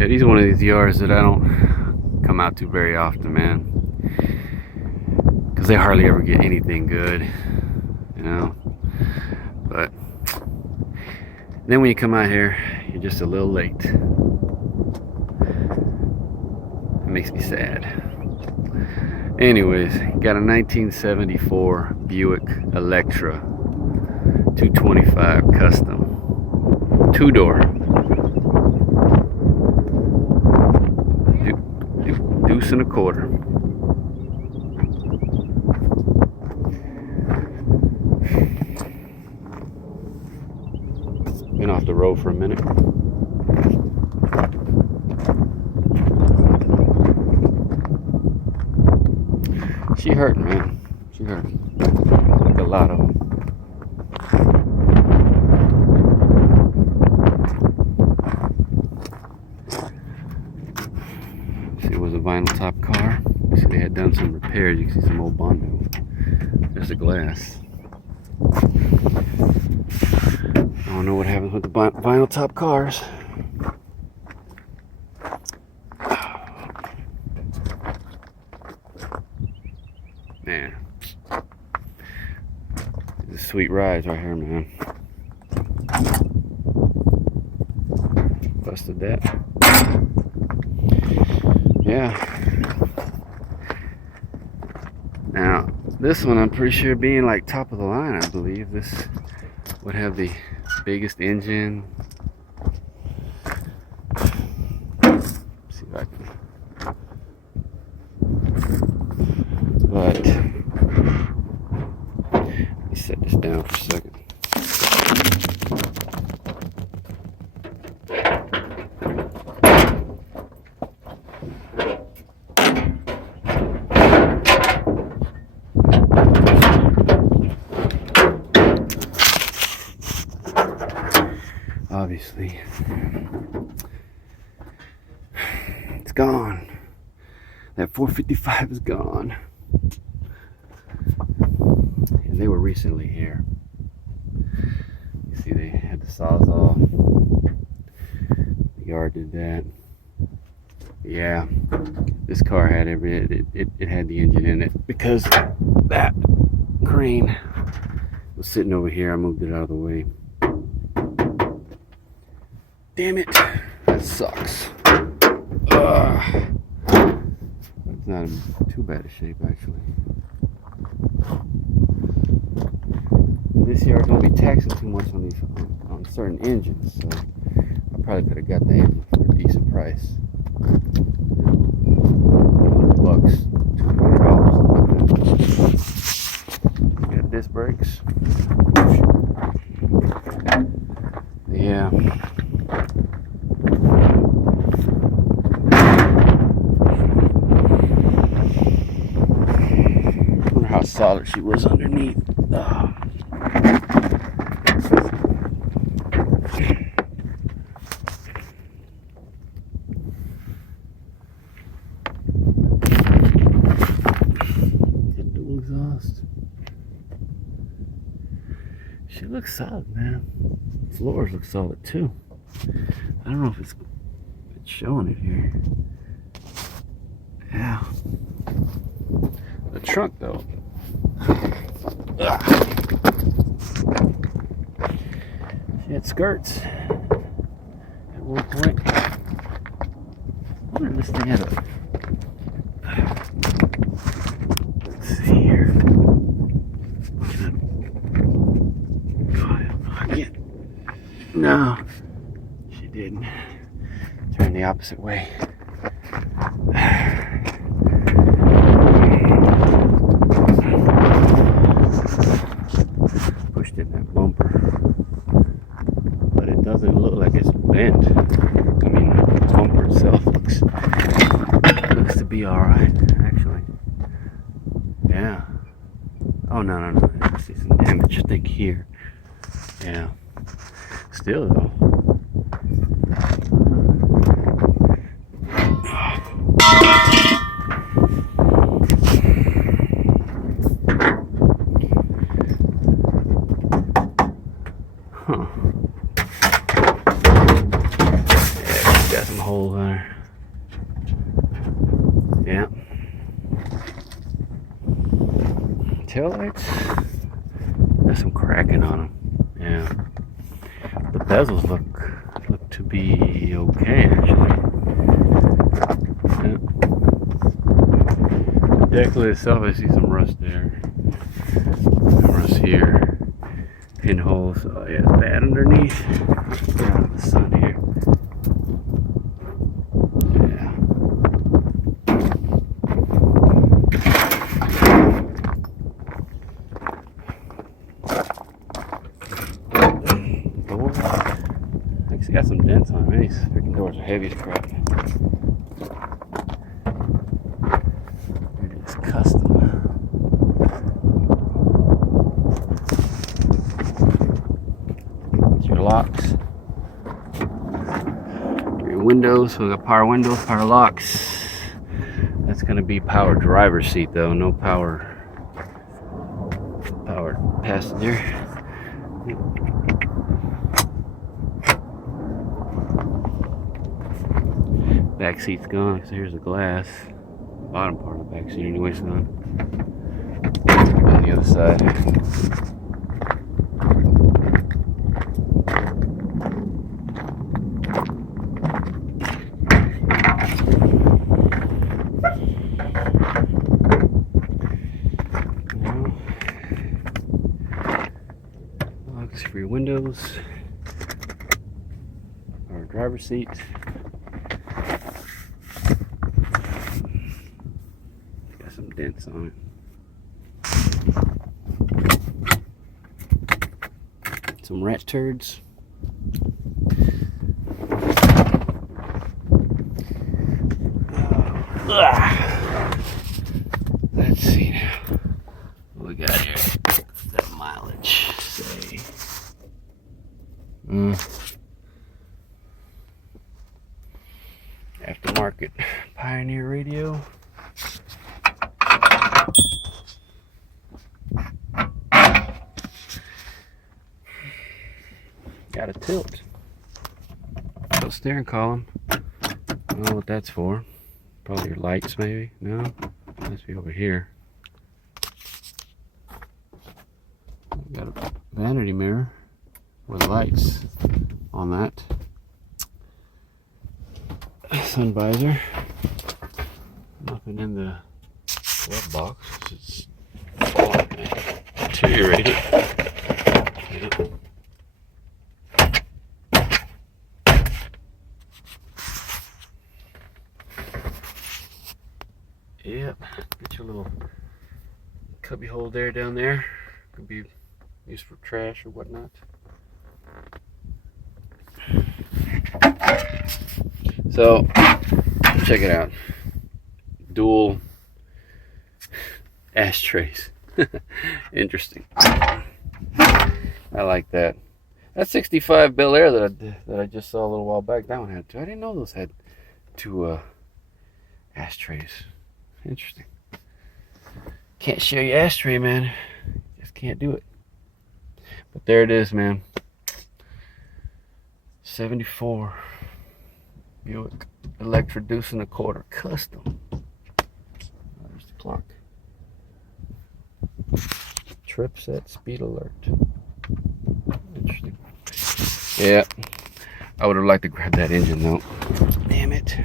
Yeah, these are one of these yards that I don't come out to very often, man, because they hardly ever get anything good, you know. But then when you come out here, you're just a little late. It makes me sad. Anyways, got a 1974 Buick Electra 225 Custom, 2-door, deuce and a quarter. Been off the road for a minute. She hurting, man. She hurting. Like a lot of them. See, it was a vinyl top car. See, they had done some repairs. You can see some old Bondo. There's the glass. I don't know what happens with the vinyl top cars. Man, these are sweet rides right here, man. Busted that. Yeah. Now, this one I'm pretty sure being like top of the line, I believe this would have the biggest engine. See if I can. But let me set this down for a second. Obviously, it's gone. That 455 is gone. And they were recently here. You see, they had the Sawzall. The yard did that. Yeah, this car had it had the engine in it because that crane was sitting over here. I moved it out of the way. Damn it, that sucks. It's not in too bad a shape, actually. This yard don't be taxing too much on these on certain engines, so I probably could have got the engine for a decent price. $200, $200. Got disc brakes. Yeah. How solid she was underneath. Dual exhaust. She looks solid, man. Floors look solid too. I don't know if it's showing it here. Yeah. The trunk though. She had skirts at one point. I wonder if this thing had a. Let's see here. I can't. No, she didn't. Turn the opposite way. Pushed in that bumper, but it doesn't look like it's bent. I mean, the bumper itself looks to be all right, actually. Yeah. Oh no. I see some damage, I think, here. Yeah. Still though. holes on there. Yeah. Taillights, got some cracking on them. Yeah. The bezels look to be okay actually. Yeah. The deck lid itself, I see some rust there. Some rust here. Pinholes. Oh yeah, it's bad underneath. Get out of the sun here. Yeah. Door. Actually got some dents on them. These freaking doors are heavy as crap. It is custom. Locks, your windows. So we got power windows, power locks. That's gonna be power driver's seat though, no power passenger. Back seat's gone. So here's the glass. Bottom part of the back seat anyways gone. On the other side. For your windows, or driver's seat. Got some dents on it. Some rat turds. Let's see now. What we got here? That mileage say. Aftermarket Pioneer radio. Got a tilt steering column. I don't know what that's for. Probably your lights maybe. No, must be over here. Got a vanity mirror with lights on that. Sun visor. Nothing in the glove box. It's deteriorated. Yep. Get your little cubby hole there down there. Could be used for trash or whatnot. So check it out. Dual ashtrays. Interesting. I like that. That 65 Bel Air that I just saw a little while back, that one had two. I didn't know those had two ashtrays. Interesting. Can't share your ashtray, man. Just can't do it. But there it is, man. 74 Buick Electra deuce and a quarter custom. There's the clock. Trip set, speed alert. Interesting. Yeah, I would have liked to grab that engine though. Damn it.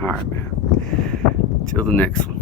All right, man. Till the next one.